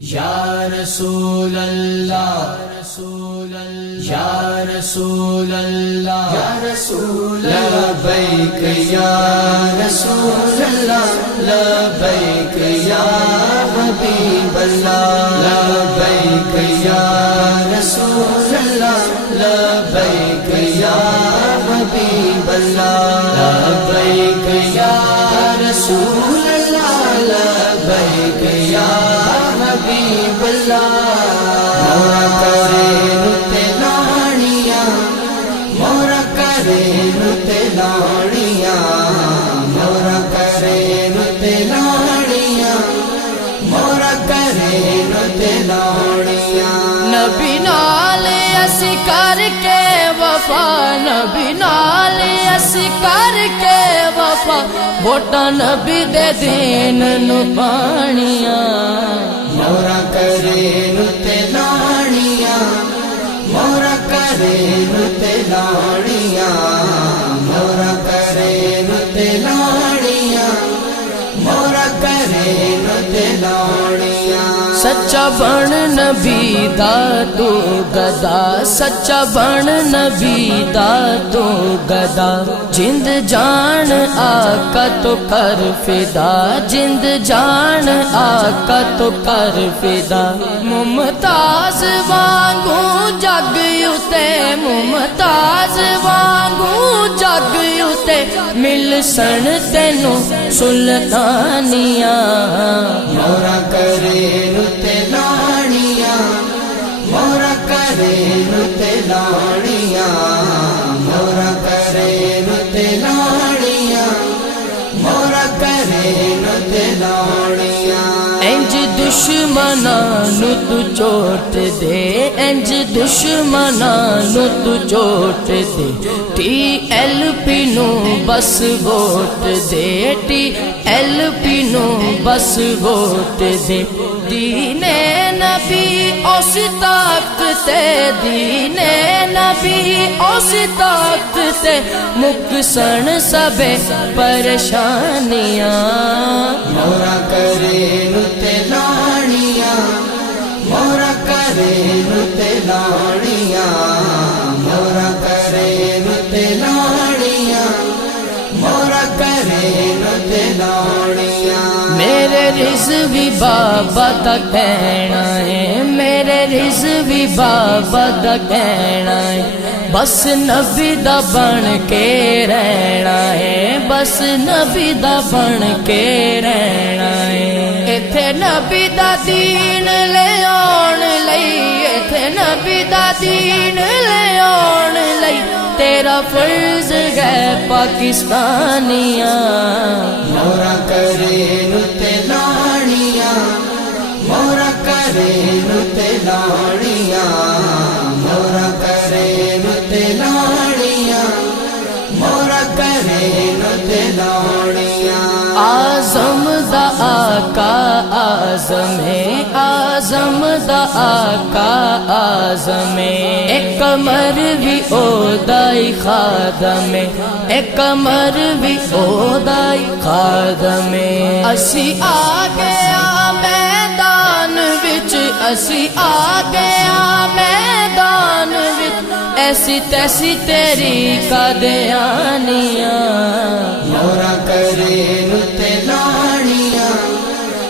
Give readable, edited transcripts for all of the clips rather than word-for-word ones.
یا رسول اللہ یا رسول اللہ یا رسول لبیک یا رسول اللہ لبیک یا حبیب اللہ لبیک یا رسول اللہ لبیک یا حبیب اللہ لبیک یا رسول اللہ لبیک یا حبیب اللہ مورا کرے رتے لانیاں مورا کرے رتے لانیاں مورا کرے رتے لانیاں مورا کرے رتے لانیاں نبی نال اسی کر کے وفا نبی نال اسی کر کے وفا ووٹاں نبی دے دین نو پانیاں مورا کرے رتے لانیاں مورا کرے رتے لانیاں مورا کرے رتے لانیاں مورا کرے رتے لانیاں سچا بن نبی دا تو گدا سچا بن نبی دا تو گدا جند جان آقا تو کر فدا جند جان آقا تو کر فدا ممتاز وانگو جگ اتے ممتاز وانگو جگ اتے مل سن تینو سلطانیاں مورا کرے رتے لانیاں مورا کرے رتے لانیاں مورا کرے رتے لانیاں مورا کرے رتے لانیاں انج دشمناں نو تو چوٹ دے انج دشمناں نو تو چوٹ دے ٹی ایل پی نو بس ووٹ دے ٹی ایل پی نو بس ووٹ دے دین نبی اس طاقت تے دین نبی اس طاقت تے مکسن سبے پریشانیاں مورا کرے رتے لانیاں مورا کرے رتے لانیاں مورا کرے رتے لانیاں مورا کرے رتے لانیاں میرے رضوی بابا دا کہنا ہے میرے رضوی بابا دا کہنا ہے بس نبی دا بن کے رہنا ہے بس نبی دا بن کے رہنا ہے ایتھے نبی دا دین لے آن لئی ایتھے نبی دا دین لے آن لئی تیرا فرض ہے پاکستانیاں مورا کرے رتے لانیاں مورا کرے رتے لانیاں مورا کرے رتے لانیاں مورا کرے رتے لانیاں آزم دا آقا آزم ہے آزم دا آقا آزم ہے ایک امر بھی او دائی خادم ہے ایک امر بھی او دائی خادم ہے اسی آگیا میدان وچ اسی آگیا میدان وچ ایسی تیسی تیری قادیانیاں مورا کرے رتے لانیاں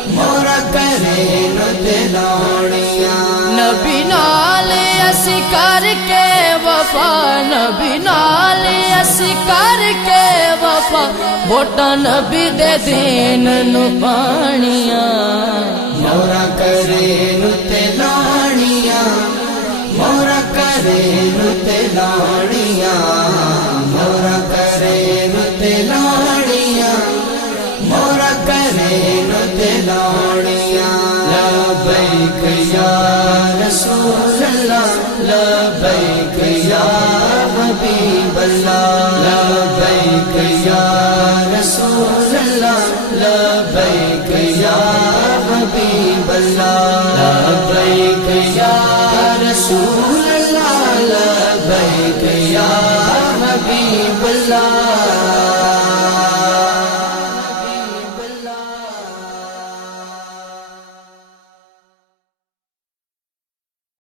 مورا کرے رتے لانیاں نبی نال اسی کر کے وفا نبی نال اسی کر کے وفا ووٹاں نبی دے دین نو پانیاں مورا کرے رتے لانیاں مورا کرے رتے لانیاں مورا کرے رتے لانیاں مورا کرے رتے لانیاں لبیک یا رسول اللہ لبیک یا حبیب اللہ لبیک یا رسول اللہ لبیک یا حبیب اللہ